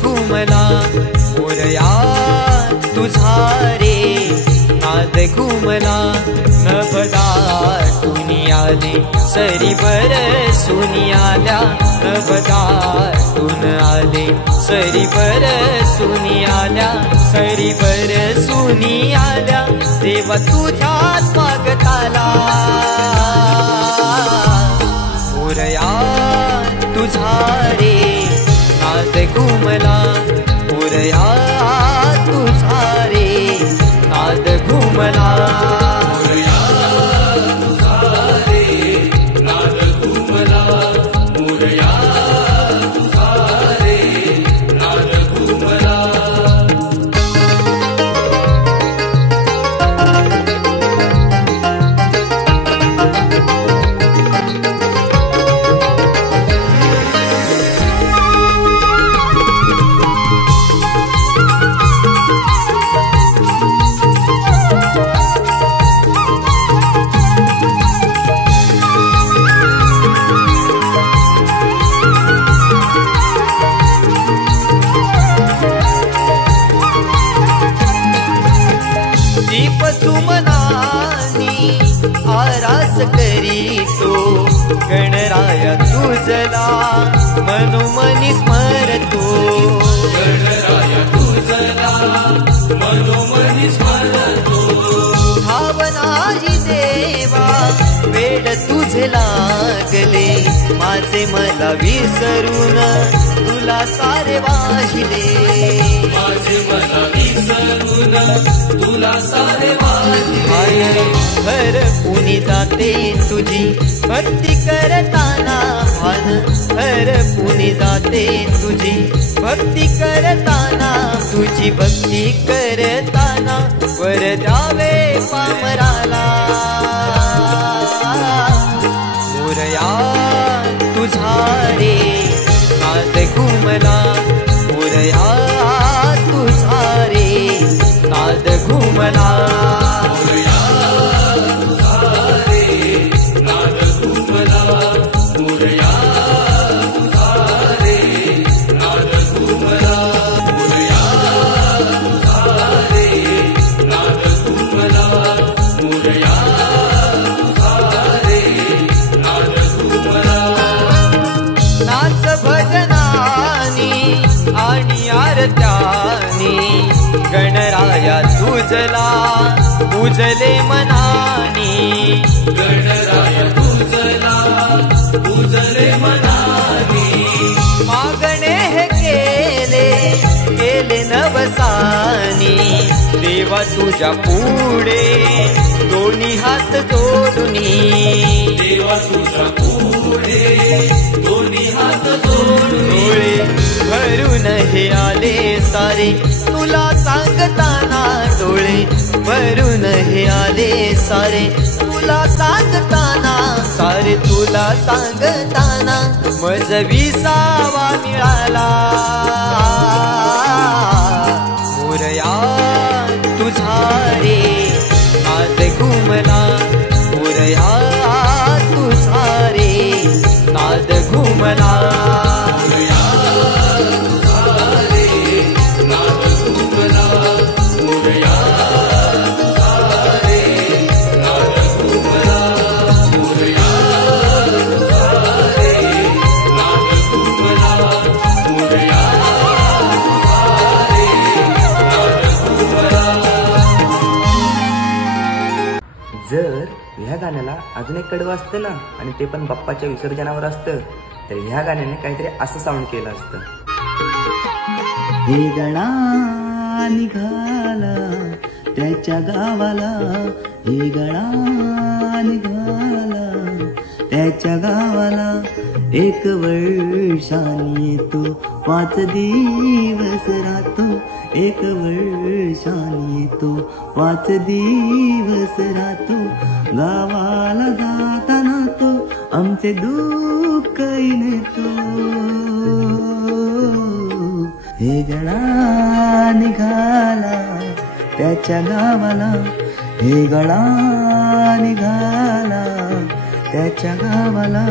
घुमला मोरया तुझा रे नाद घुमला नभदाटून आले सरी बरसून आल्या नभदाटून आले सरी बरसून आल्या सरी बरसून आल्या देवा तुझ्या स्वागताला मोरया तुझा रे नाद घुमला मोरया तुझा रे नाद घुमला मोरया तुझा रे नाद घुमला मोरया तुझा रे नाद घुमला दीप सुमनानी आरास करी तो गणराया तुझला मनोमनी स्मरतो गणराया तुझला मनोमनी स्मरतो भावनाही देवा वेड तुझे लागले माझे मला विसरून तुला सारे वाहिले माझे मला विसरून तुला सारे वाहिले भर पुनी जाते तुझी भक्ती करताना भान भर पुनी जाते तुझी भक्ती करताना तुझी भक्ती करताना वर द्यावे पामराला मोरया तुझा रे नाद घुमला मोरया तुझा रे नाद घुमला मोरया तुझा रे नाद घुमला मोरया तुझा रे नाद घुमला मोरया तुझा रे नाद घुमला मोरया तुझा रे नाद घुमला नाच भजनानी आणि आरत्यानी गणराया तुझला पूजले मनानी गणराया तुझला पूजले मनानी मागणे हे केले नवसानी देवा तुझ्या पुढे दोन्ही हात जोडूनी देवा तुझ्या पुढे दोन्ही हात जोडूनी भरून हे आले सारे तुला सांगताना डोळे भरून हे आले सारे तुला सांगताना सारे तुला सांगताना मज विसावा मिळाला मोरया तुझा रे नाद घुमला मोरया तुझा रे नाद घुमला मोरया तुझा रे नाद घुमला मोरया तुझा रे नाद घुमला मोरया तुझा रे नाद घुमला मोरया गाण्याला अजून एक कडवं असतं ना, आणि ते पण बाप्पाच्या विसर्जनावर असतं, तर ह्या गाण्याने काहीतरी असं साऊंड केलं असतं. हे गणा निघाला त्याच्या गावाला, हे गणा निघाला त्याच्या गावाला, 1 वर्षांनी येतो 5 दिवस राहतो, 1 वर्षांनी येतो 5 दिवस राहतो. गावाला जाताना तो आमचे दुःख नेतो. हे गणा निघाला त्याच्या गावाला, हे गणा निघाला त्याच्या गावाला.